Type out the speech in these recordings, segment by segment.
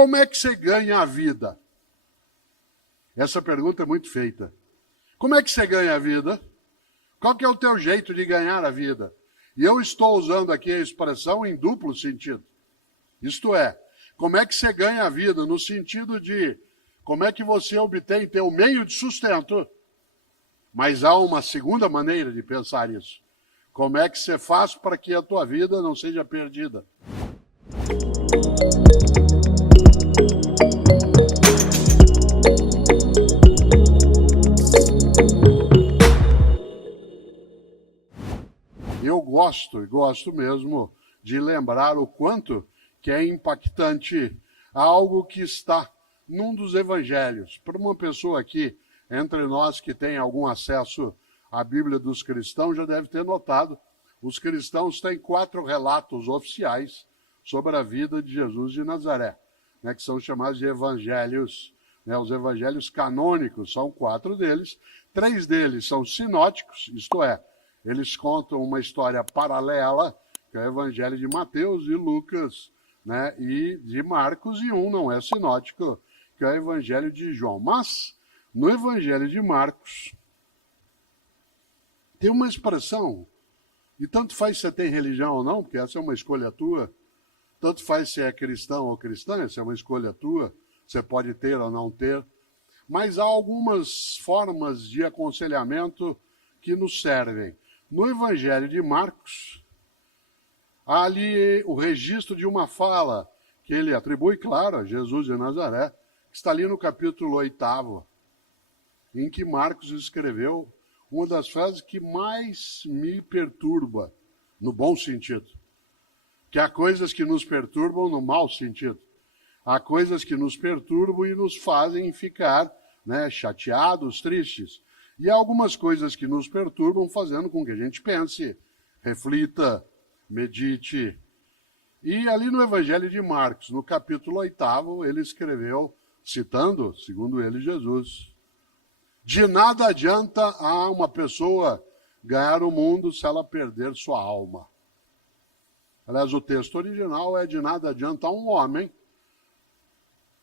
Como é que você ganha a vida? Essa pergunta é muito feita. Como é que você ganha a vida? Qual que é o teu jeito de ganhar a vida? E eu estou usando aqui a expressão em duplo sentido. Isto é, como é que você ganha a vida? No sentido de como é que você obtém teu meio de sustento. Mas há uma segunda maneira de pensar isso. Como é que você faz para que a tua vida não seja perdida? Eu gosto mesmo de lembrar o quanto que é impactante algo que está num dos evangelhos. Para uma pessoa aqui, entre nós que tem algum acesso à Bíblia dos cristãos, já deve ter notado, os cristãos têm 4 relatos oficiais sobre a vida de Jesus de Nazaré, né, que são chamados de evangelhos, né, os evangelhos canônicos, são 4 deles, 3 deles são sinóticos, isto é, eles contam uma história paralela, que é o evangelho de Mateus e Lucas, né, e de Marcos, e um não é sinótico, que é o evangelho de João. Mas, no evangelho de Marcos, tem uma expressão, e tanto faz se você tem religião ou não, porque essa é uma escolha tua, tanto faz se é cristão ou cristã, essa é uma escolha tua, você pode ter ou não ter, mas há algumas formas de aconselhamento que nos servem. No Evangelho de Marcos, há ali o registro de uma fala que ele atribui, claro, a Jesus de Nazaré, que está ali no capítulo 8, em que Marcos escreveu uma das frases que mais me perturba, no bom sentido. Que há coisas que nos perturbam no mau sentido. Há coisas que nos perturbam e nos fazem ficar, né, chateados, tristes. E há algumas coisas que nos perturbam fazendo com que a gente pense, reflita, medite. E ali no Evangelho de Marcos, no capítulo 8, ele escreveu, citando, segundo ele, Jesus: de nada adianta a uma pessoa ganhar o mundo se ela perder sua alma. Aliás, o texto original é: de nada adianta a um homem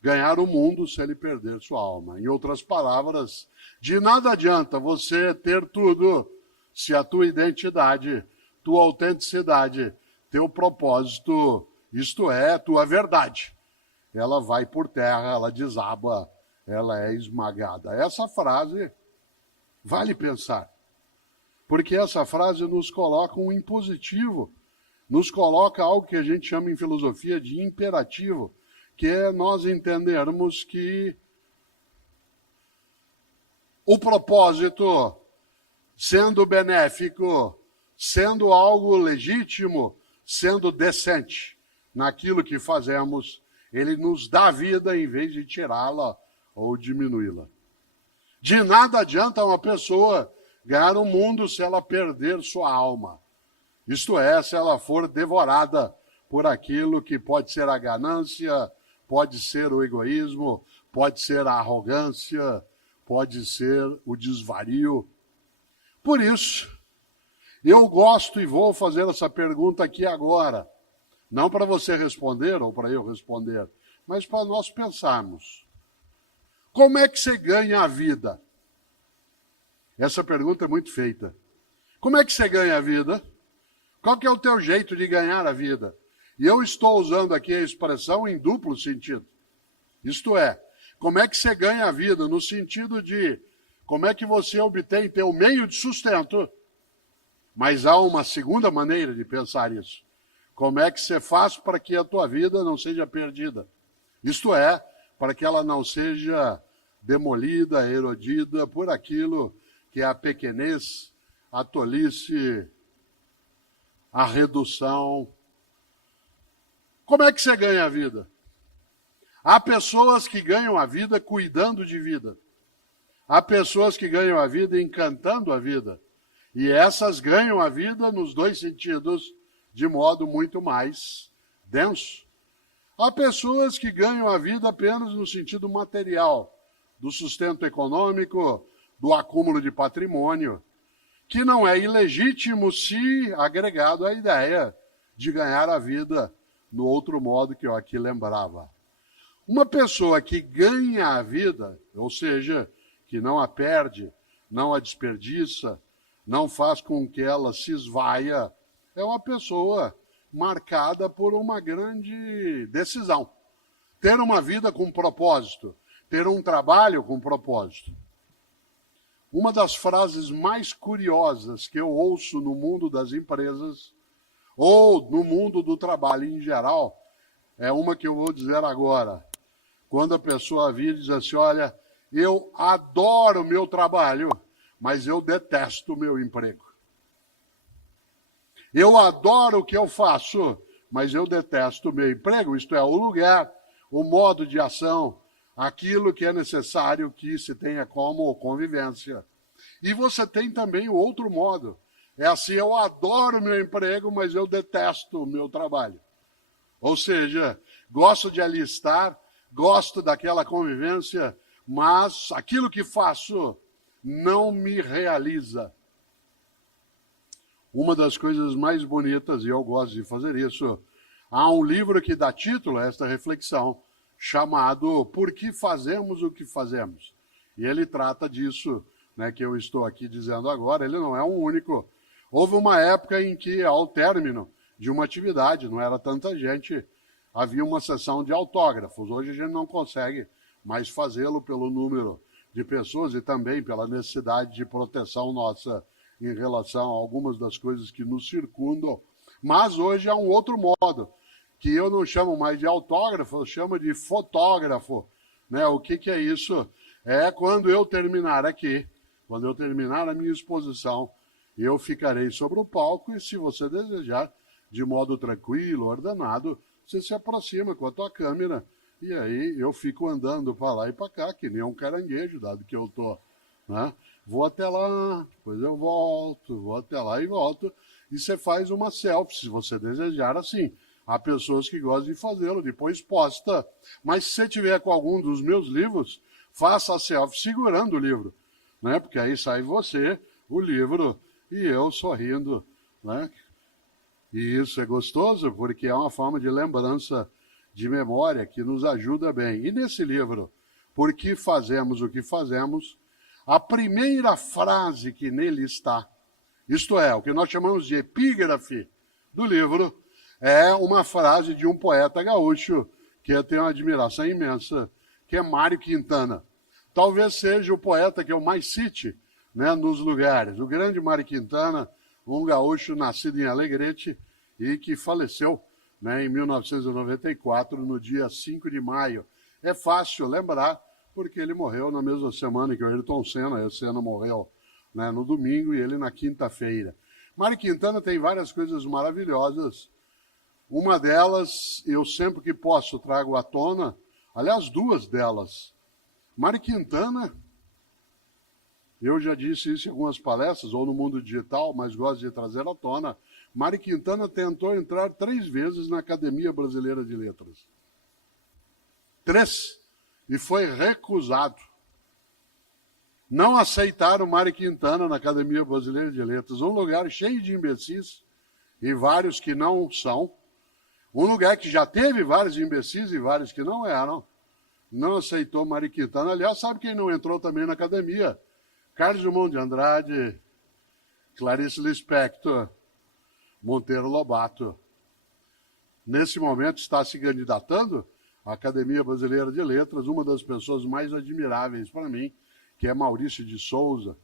ganhar o mundo se ele perder sua alma. Em outras palavras, de nada adianta você ter tudo se a tua identidade, tua autenticidade, teu propósito, isto é, tua verdade, ela vai por terra, ela desaba, ela é esmagada. Essa frase vale pensar, porque essa frase nos coloca um impositivo, nos coloca algo que a gente chama em filosofia de imperativo, que é nós entendermos que o propósito, sendo benéfico, sendo algo legítimo, sendo decente naquilo que fazemos, ele nos dá vida em vez de tirá-la ou diminuí-la. De nada adianta uma pessoa ganhar o mundo se ela perder sua alma. Isto é, se ela for devorada por aquilo que pode ser a ganância, pode ser o egoísmo, pode ser a arrogância, pode ser o desvario. Por isso, eu gosto e vou fazer essa pergunta aqui agora, não para você responder ou para eu responder, mas para nós pensarmos. Como é que você ganha a vida? Essa pergunta é muito feita. Como é que você ganha a vida? Qual que é o teu jeito de ganhar a vida? E eu estou usando aqui a expressão em duplo sentido. Isto é, como é que você ganha a vida? No sentido de como é que você obtém teu meio de sustento. Mas há uma segunda maneira de pensar isso. Como é que você faz para que a tua vida não seja perdida? Isto é, para que ela não seja demolida, erodida por aquilo que é a pequenez, a tolice, a redução. Como é que você ganha a vida? Há pessoas que ganham a vida cuidando de vida. Há pessoas que ganham a vida encantando a vida. E essas ganham a vida nos 2 sentidos, de modo muito mais denso. Há pessoas que ganham a vida apenas no sentido material, do sustento econômico, do acúmulo de patrimônio, que não é ilegítimo se agregado à ideia de ganhar a vida no outro modo que eu aqui lembrava. Uma pessoa que ganha a vida, ou seja, que não a perde, não a desperdiça, não faz com que ela se esvaia, é uma pessoa marcada por uma grande decisão. Ter uma vida com propósito, ter um trabalho com propósito. Uma das frases mais curiosas que eu ouço no mundo das empresas, ou no mundo do trabalho em geral, é uma que eu vou dizer agora. Quando a pessoa vira e diz assim, olha, eu adoro o meu trabalho, mas eu detesto o meu emprego. Eu adoro o que eu faço, mas eu detesto o meu emprego, isto é, o lugar, o modo de ação, aquilo que é necessário que se tenha como convivência. E você tem também o outro modo. É assim, eu adoro o meu emprego, mas eu detesto o meu trabalho. Ou seja, gosto de ali estar, gosto daquela convivência, mas aquilo que faço não me realiza. Uma das coisas mais bonitas, e eu gosto de fazer isso, há um livro que dá título a esta reflexão, chamado Por que Fazemos o que Fazemos? E ele trata disso, né, que eu estou aqui dizendo agora, ele não é um único. Houve uma época em que, ao término de uma atividade, não era tanta gente, havia uma sessão de autógrafos. Hoje a gente não consegue mais fazê-lo pelo número de pessoas e também pela necessidade de proteção nossa em relação a algumas das coisas que nos circundam. Mas hoje há um outro modo, que eu não chamo mais de autógrafo, eu chamo de fotógrafo. Né? O que é isso? É quando eu terminar aqui, quando eu terminar a minha exposição, eu ficarei sobre o palco e, se você desejar, de modo tranquilo, ordenado, você se aproxima com a tua câmera e aí eu fico andando para lá e para cá, que nem um caranguejo, dado que eu estou, né? Vou até lá, depois eu volto, vou até lá e volto, e você faz uma selfie, se você desejar assim. Há pessoas que gostam de fazê-lo, depois posta. Mas se você tiver com algum dos meus livros, faça a selfie segurando o livro, né? Porque aí sai você, o livro, e eu sorrindo, né? E isso é gostoso porque é uma forma de lembrança, de memória, que nos ajuda bem. E nesse livro, Por que Fazemos o que Fazemos, a primeira frase que nele está, isto é, o que nós chamamos de epígrafe do livro, é uma frase de um poeta gaúcho que eu tenho uma admiração imensa, que é Mário Quintana. Talvez seja o poeta que eu mais cite, né, nos lugares. O grande Mário Quintana, um gaúcho nascido em Alegrete e que faleceu, né, em 1994, no dia 5 de maio. É fácil lembrar, porque ele morreu na mesma semana que o Ayrton Senna. O Senna morreu, né, no domingo e ele na quinta-feira. Mário Quintana tem várias coisas maravilhosas. Uma delas, eu sempre que posso trago à tona, aliás, duas delas. Mário Quintana, eu já disse isso em algumas palestras, ou no mundo digital, mas gosto de trazer à tona. Mário Quintana tentou entrar 3 vezes na Academia Brasileira de Letras. 3. E foi recusado. Não aceitaram Mário Quintana na Academia Brasileira de Letras. Um lugar cheio de imbecis, e vários que não são. Um lugar que já teve vários imbecis e vários que não eram. Não aceitou Mário Quintana. Aliás, sabe quem não entrou também na academia? Carlos Drummond de Andrade, Clarice Lispector, Monteiro Lobato. Nesse momento está se candidatando à Academia Brasileira de Letras, uma das pessoas mais admiráveis para mim, que é Maurício de Souza,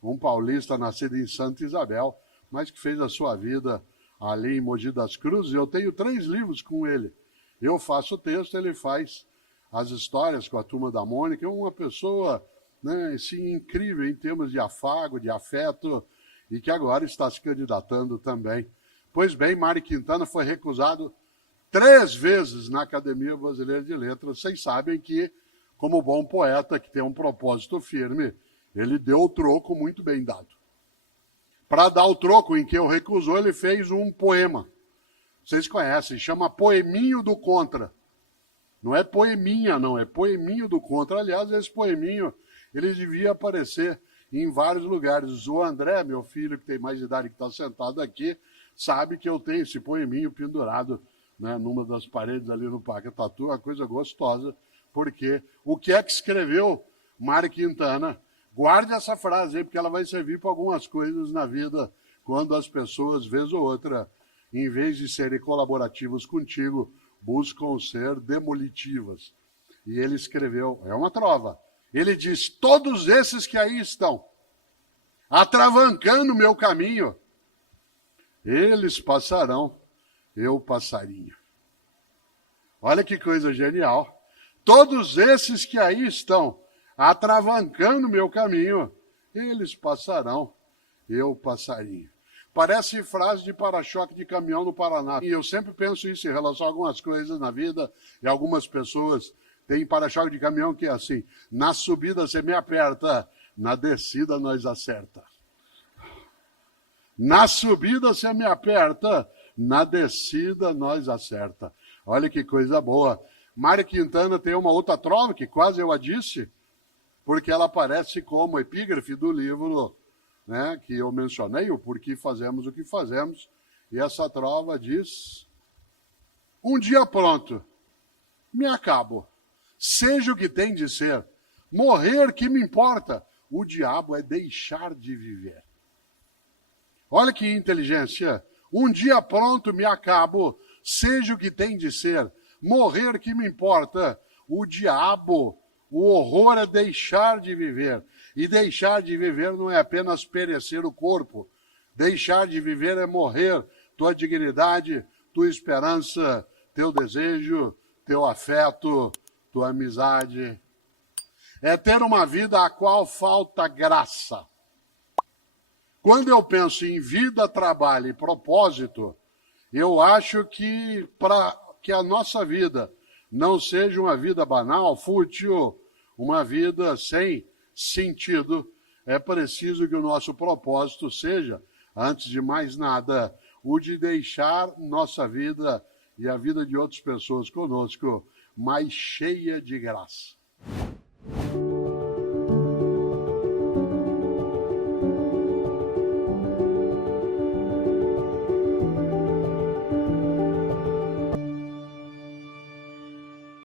um paulista nascido em Santa Isabel, mas que fez a sua vida ali em Mogi das Cruzes. Eu tenho 3 livros com ele. Eu faço o texto, ele faz as histórias com a Turma da Mônica. É uma pessoa, né, assim, incrível em termos de afago, de afeto, e que agora está se candidatando também. Pois bem, Mário Quintana foi recusado 3 vezes na Academia Brasileira de Letras. Vocês sabem que, como bom poeta que tem um propósito firme, ele deu o troco muito bem dado. Para dar o troco em que eu recusou, ele fez um poema. Vocês conhecem, chama Poeminho do Contra. Não é poeminha, não, é Poeminho do Contra. Aliás, esse poeminho, ele devia aparecer em vários lugares. O André, meu filho, que tem mais idade, que está sentado aqui, sabe que eu tenho esse poeminho pendurado né, numa das paredes ali no Parque Tatu, uma coisa gostosa, porque o que é que escreveu Mário Quintana? Guarde essa frase aí, porque ela vai servir para algumas coisas na vida, quando as pessoas, vez ou outra, em vez de serem colaborativas contigo, buscam ser demolitivas. E ele escreveu, é uma trova, ele diz, todos esses que aí estão, atravancando o meu caminho, eles passarão, eu passarinho. Olha que coisa genial. Todos esses que aí estão, atravancando o meu caminho, eles passarão, eu passarinho. Parece frase de para-choque de caminhão no Paraná. E eu sempre penso isso em relação a algumas coisas na vida, e algumas pessoas têm para-choque de caminhão que é assim, na subida você me aperta, na descida nós acerta. Na subida você me aperta, na descida nós acerta. Olha que coisa boa. Mário Quintana tem uma outra trova, que quase eu a disse, porque ela aparece como epígrafe do livro, né, que eu mencionei, o Porquê Fazemos o que Fazemos. E essa trova diz, um dia pronto, me acabo, seja o que tem de ser, morrer que me importa, o diabo é deixar de viver. Olha que inteligência. Um dia pronto me acabo, seja o que tem de ser, morrer que me importa. O diabo, o horror é deixar de viver. E deixar de viver não é apenas perecer o corpo. Deixar de viver é morrer tua dignidade, tua esperança, teu desejo, teu afeto, tua amizade. É ter uma vida a qual falta graça. Quando eu penso em vida, trabalho e propósito, eu acho que para que a nossa vida não seja uma vida banal, fútil, uma vida sem sentido, é preciso que o nosso propósito seja, antes de mais nada, o de deixar nossa vida e a vida de outras pessoas conosco mais cheia de graça.